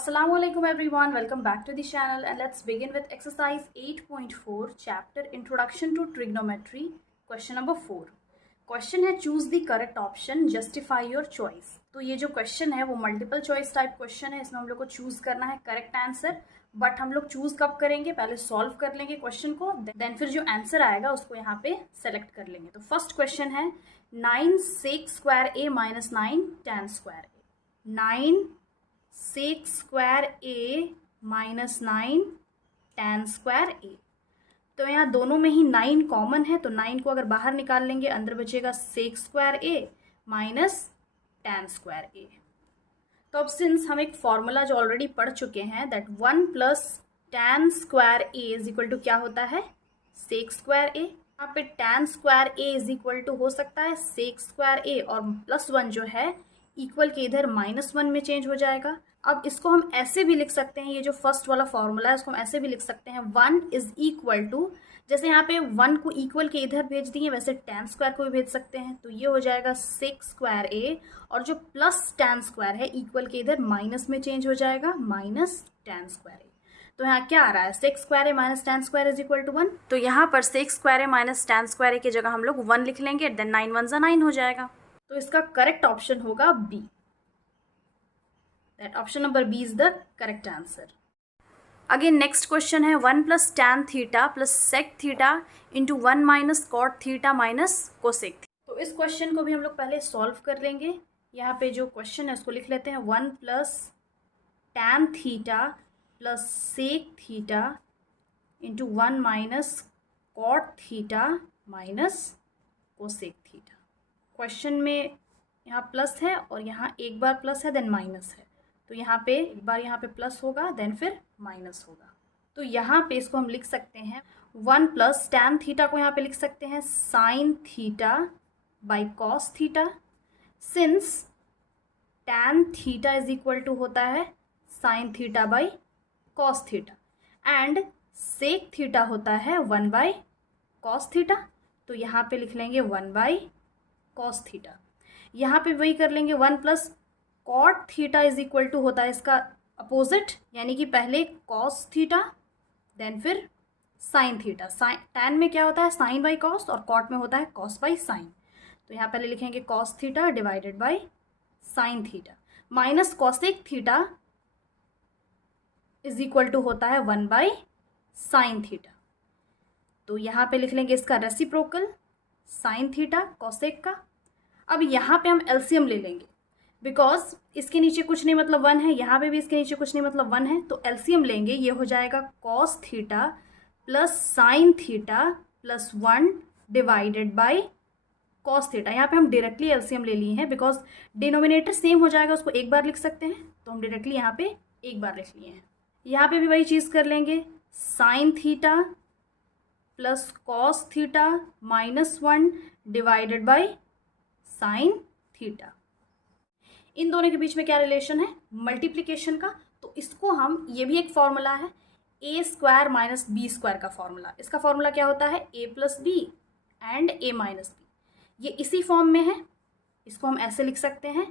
Assalamualaikum everyone, welcome back to the channel and let's begin with exercise 8.4 chapter Introduction to Trigonometry question number 4. Question है choose the correct option justify your choice. तो ये जो question है वो multiple choice type question है, इसमें हम लोग को चूज करना है करेक्ट आंसर। बट हम लोग चूज कब करेंगे, पहले सॉल्व कर लेंगे क्वेश्चन को, देन फिर जो आंसर आएगा उसको यहाँ पे सेलेक्ट कर लेंगे। तो फर्स्ट क्वेश्चन है 9 sec square a minus 9 tan square a। 9 sec square a minus 9 tan square a। तो यहाँ दोनों में ही 9 कॉमन है, तो 9 को अगर बाहर निकाल लेंगे अंदर बचेगा sec square a minus tan square a। तो अब सिंस हम एक फॉर्मूला जो ऑलरेडी पढ़ चुके हैं that 1 plus tan square a is equal to क्या होता है sec square a। यहाँ पे tan square a is equal to हो सकता है sec square a और प्लस 1 जो है इक्वल के इधर -1 में चेंज हो जाएगा। अब इसको हम ऐसे भी लिख सकते हैं, ये जो फर्स्ट वाला फॉर्मूला है इसको हम ऐसे भी लिख सकते हैं 1 इज इक्वल टू, जैसे यहाँ पे 1 को इक्वल के इधर भेज दिए वैसे tan स्क्वायर को भी भेज सकते हैं। तो ये हो जाएगा sec स्क्वायर a और जो प्लस tan स्क्वायर है इक्वल के इधर माइनस में चेंज हो जाएगा माइनस tan स्क्वायर a। तो यहाँ क्या आ रहा है sec square a minus tan square is equal to 1। तो यहाँ पर sec square a minus tan square a की जगह हम लोग 1 लिख लेंगे, देन 9 1 9 हो जाएगा। तो इसका करेक्ट ऑप्शन होगा B. That option number B is the correct answer. Again next question है 1 plus tan theta plus sec theta into 1 minus cot theta minus cosec theta। तो इस क्वेश्चन को भी हम लोग पहले सॉल्व कर लेंगे। यहाँ पे जो क्वेश्चन है उसको लिख लेते हैं 1 plus tan theta plus sec theta into 1 minus cot theta minus cosec theta। Question में यहाँ प्लस है और यहाँ एक बार प्लस है देन माइनस है, तो यहाँ पे एक बार यहाँ पे प्लस होगा देन फिर माइनस होगा। तो यहाँ पे इसको हम लिख सकते हैं 1 प्लस टैन थीटा को यहाँ पे लिख सकते हैं sine theta by cos theta, since tan theta is equal to होता है sine theta by cos theta and sec theta होता है 1 बाई कॉस थीटा। तो यहाँ पे लिख लेंगे 1 बाई कॉस थीटा। यहाँ पे वही कर लेंगे 1 plus cot theta is equal to होता है इसका अपोजिट, यानी कि पहले कॉस थीटा देन फिर साइन थीटा। टैन में क्या होता है साइन बाई कॉस और कॉट में होता है कॉस बाई साइन। तो यहाँ पहले लिखेंगे cos theta divided by sine theta minus cosec theta is equal to होता है 1 बाई साइन थीटा। तो यहाँ पे लिख लेंगे इसका रेसिप्रोकल साइन थीटा कॉसेक का। अब यहाँ पे हम एलसीएम ले लेंगे बिकॉज इसके नीचे कुछ नहीं मतलब 1 है, यहाँ पे भी इसके नीचे कुछ नहीं मतलब 1 है, तो एलसीएम लेंगे। ये हो जाएगा cos theta plus sine theta plus 1 divided by cos theta. यहाँ पे हम डायरेक्टली एलसीएम ले लिए हैं बिकॉज डिनोमिनेटर सेम हो जाएगा, उसको एक बार लिख सकते हैं, तो हम डायरेक्टली यहाँ पे एक बार लिख लिए हैं। यहाँ पे भी वही चीज़ कर लेंगे sine theta plus cos theta minus 1 divided by sine theta. इन दोनों के बीच में क्या रिलेशन है मल्टीप्लिकेशन का, तो इसको हम, ये भी एक फॉर्मूला है A square minus B square का फॉर्मूला। इसका फॉर्मूला क्या होता है A plus B and A minus B. ये इसी फॉर्म में है, इसको हम ऐसे लिख सकते हैं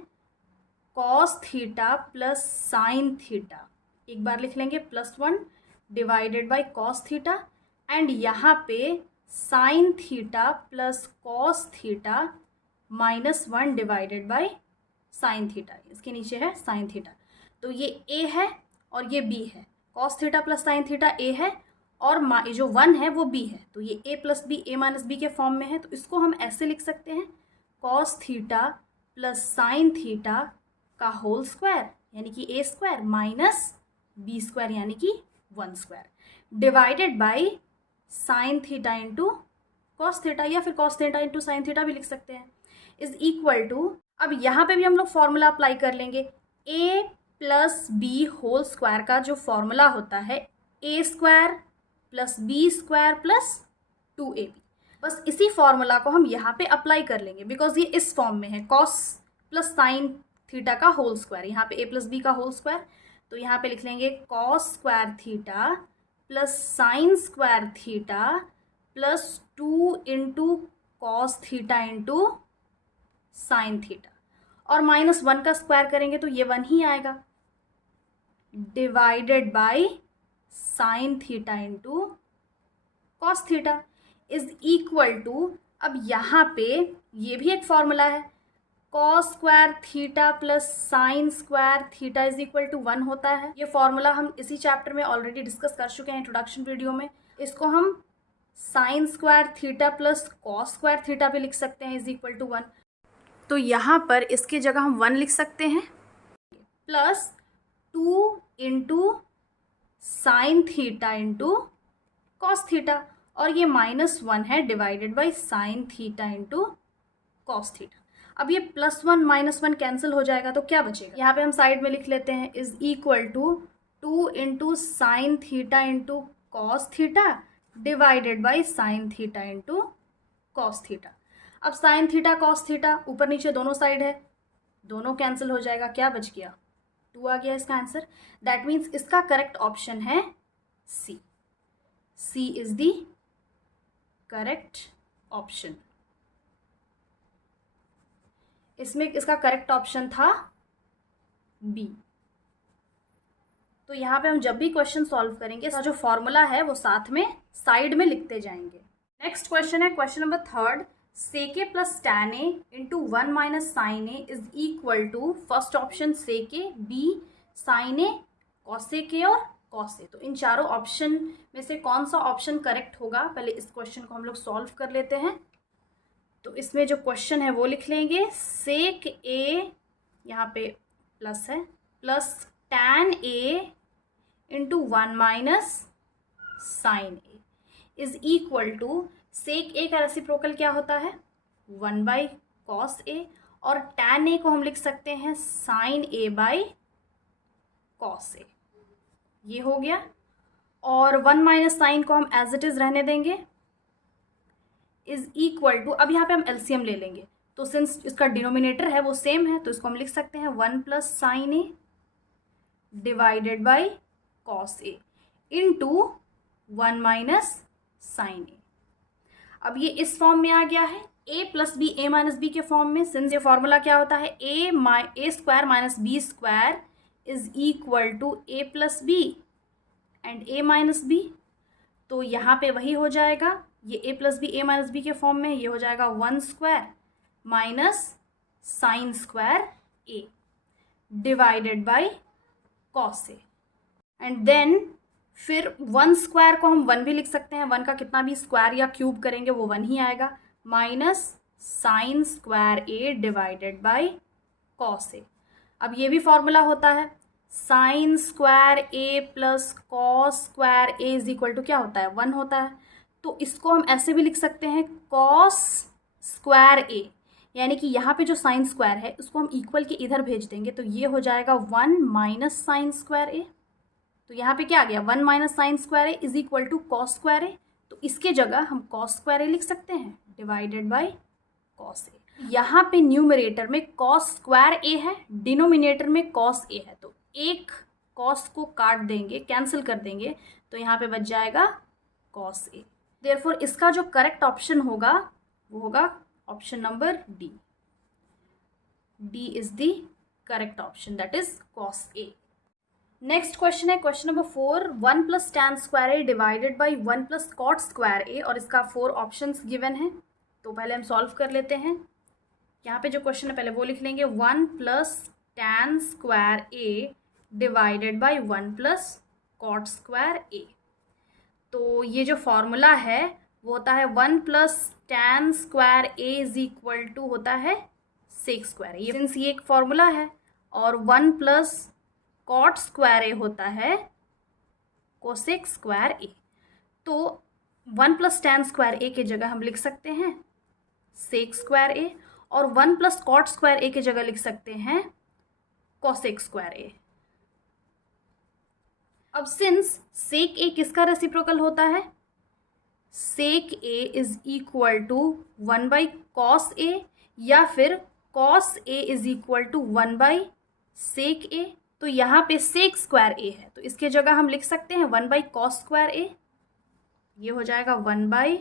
cos theta plus sine theta, एक बार लिख लेंगे plus 1 divided by cos theta and यहाँ पे sign theta plus cos theta minus 1 divided by sine theta. इसके नीचे है साइन थीटा, तो ये ए है और ये बी है। Cos theta plus sine theta A है और जो 1 है वो बी है, तो ये ए plus B A minus B के फॉर्म में है। तो इसको हम ऐसे लिख सकते हैं cos theta plus sine theta का होल स्क्वायर यानी कि ए स्क्वायर माइनस बी स्क्वायर यानी कि 1 square divided by sine theta into cos theta, या फिर cos theta into sine theta भी लिख सकते हैं, इज इक्वल टू। अब यहाँ पे भी हम लोग फॉर्मूला अप्लाई कर लेंगे a plus B whole square का जो फॉर्मूला होता है A square plus B square plus 2ab। बस इसी फॉर्मूला को हम यहाँ पे अप्लाई कर लेंगे बिकॉज ये इस फॉर्म में है कॉस प्लस साइन थीटा का होल स्क्वायर, यहाँ पे a प्लस बी का होल स्क्वायर। तो यहाँ पे लिख लेंगे cos square theta plus sine square theta plus 2 into cos theta into sine theta, और -1 का स्क्वायर करेंगे तो ये 1 ही आएगा। Divided by sine theta into cos theta is equal to, अब यहाँ पे ये भी एक फॉर्मूला है, cos square theta plus sine square theta is equal to 1 होता है। ये फॉर्मूला हम इसी चैप्टर में ऑलरेडी डिस्कस कर चुके हैं इंट्रोडक्शन वीडियो में। इसको हम sign square theta plus cos square theta भी लिख सकते हैं इज इक्वल टू 1। तो यहाँ पर इसकी जगह हम 1 लिख सकते हैं, plus 2 into sine theta into cos theta, और ये -1 है divided by sine theta into cos theta. अब ये +1 -1 कैंसिल हो जाएगा तो क्या बचेगा, यहाँ पे हम साइड में लिख लेते हैं is equal to 2 into sine theta into cos theta divided by sine theta into cos theta. अब साइन थीटा कॉस थीटा ऊपर नीचे दोनों साइड है, दोनों कैंसिल हो जाएगा, क्या बच गया, 2 आ गया इसका आंसर। दैट मीन्स इसका करेक्ट ऑप्शन है सी। सी इज द करेक्ट ऑप्शन। इसमें इसका करेक्ट ऑप्शन था बी। तो यहाँ पे हम जब भी क्वेश्चन सॉल्व करेंगे इसका जो फॉर्मूला है वो साथ में साइड में लिखते जाएंगे। नेक्स्ट क्वेश्चन है question number 3, sec a plus tan a into 1 minus sine A is equal to, first option sec a, B sine A, cosec a और cos a। तो इन चारों ऑप्शन में से कौन सा ऑप्शन करेक्ट होगा, पहले इस क्वेश्चन को हम लोग सॉल्व कर लेते हैं। तो इसमें जो क्वेश्चन है वो लिख लेंगे, sec a यहाँ पे प्लस है, plus tan a into 1 minus sine A is equal to, sec A का रेसिप्रोकल क्या होता है 1 बाई कॉस ए, और टैन ए को हम लिख सकते हैं साइन ए बाई कॉस ए। ये हो गया, और 1 माइनस साइन को हम एज इट इज रहने देंगे, इज इक्वल टू, अब यहाँ पे हम एलसीएम ले लेंगे, तो सिंस इसका डिनोमिनेटर है वो सेम है तो इसको हम लिख सकते हैं 1 plus sine A divided by cos A into 1 minus sine A. अब ये इस फॉर्म में आ गया है, a plus B A minus B के फॉर्म में, सिंस ये फॉर्मूला क्या होता है A square minus B square is equal to A plus B and A minus B. तो यहाँ पे वही हो जाएगा, ये a plus B A minus B के फॉर्म में, ये हो जाएगा 1 square minus sine square A divided by cos A, and then फिर 1 स्क्वायर को हम 1 भी लिख सकते हैं, 1 का कितना भी स्क्वायर या क्यूब करेंगे वो 1 ही आएगा, minus sine square A divided by cos A. अब ये भी फॉर्मूला होता है, sine square A plus cos square A is equal to क्या होता है 1 होता है। तो इसको हम ऐसे भी लिख सकते हैं कॉस स्क्वायर ए, यानी कि यहाँ पे जो साइन स्क्वायर है उसको हम इक्वल के इधर भेज देंगे, तो ये हो जाएगा 1 माइनस साइन स्क्वायर ए। तो यहाँ पे क्या आ गया 1 minus sine square A is equal to cos square A, तो इसके जगह हम कॉस स्क्वायर ए लिख सकते हैं डिवाइडेड बाई कॉस ए। यहाँ पे न्यूमरेटर में कॉस स्क्वायर ए है, डिनोमिनेटर में कॉस ए है, तो एक कॉस को काट देंगे, कैंसिल कर देंगे, तो यहाँ पे बच जाएगा कॉस ए। देयरफॉर इसका जो करेक्ट ऑप्शन होगा वो होगा option number D. D is the correct option, that is cos A. Next question है question number 4, 1 plus tan square A divided by 1 plus cot square A, और इसका 4 options given है। तो पहले हम सॉल्व कर लेते हैं। यहाँ पे जो क्वेश्चन है पहले वो लिख लेंगे, 1 plus tan square A divided by 1 plus cot square A. तो ये जो फॉर्मूला है वो होता है 1 plus tan square A is equal to होता है सेक स्क्वायर ए, सिंस ये एक फॉर्मूला है, और 1 प्लस कॉट स्क्वायर ए होता है कोसेक स्क्वायर ए। तो 1 प्लस टैन स्क्वायर ए के जगह हम लिख सकते हैं सेक स्क्वायर ए, और 1 प्लस कॉट स्क्वायर ए के जगह लिख सकते हैं कोसेक स्क्वायर ए। अब सिंस सेक ए किसका रेसिप्रोकल होता है, sec A is equal to 1 by cos A, या फिर cos A is equal to 1 by sec A. तो यहाँ पे सेक स्क्वायर ए है, तो इसके जगह हम लिख सकते हैं 1 बाई कॉस स्क्वायर ए, ये हो जाएगा 1 by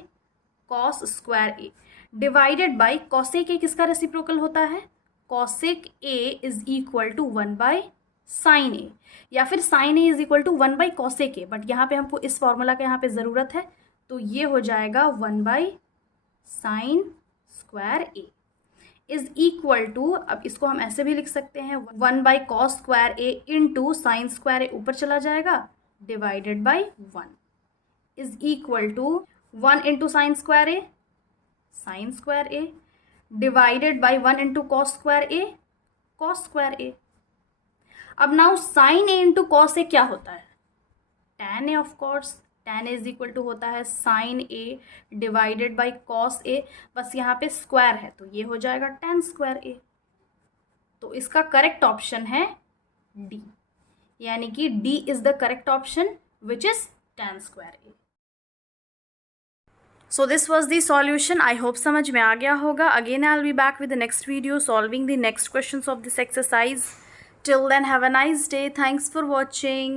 cos square A divided by cosec A किसका रेसिप्रोकल होता है, cosec A is equal to 1 by sine A, या फिर sine A is equal to 1/cosec A, but यहाँ पे हमको इस फॉर्मूला का यहाँ पे ज़रूरत है, तो ये हो जाएगा 1/sin square A is equal to, अब इसको हम ऐसे भी लिख सकते हैं 1/cos square A into sine square A ऊपर चला जाएगा divided by 1 is equal to 1 into sine square A divided by 1 into cos square A. अब now sine A into cos A क्या होता है? tan A, of course tan A is equal to होता है sine A divided by cos ए, बस यहाँ पे square है तो ये हो जाएगा tan स्क्वायर ए। तो इसका करेक्ट ऑप्शन है डी, यानी कि D is the correct option which is tan square A. So this was the solution. I hope समझ में आ गया होगा. Again I'll be back with the next video solving the next questions of this exercise. Till then, have a nice day. Thanks for watching.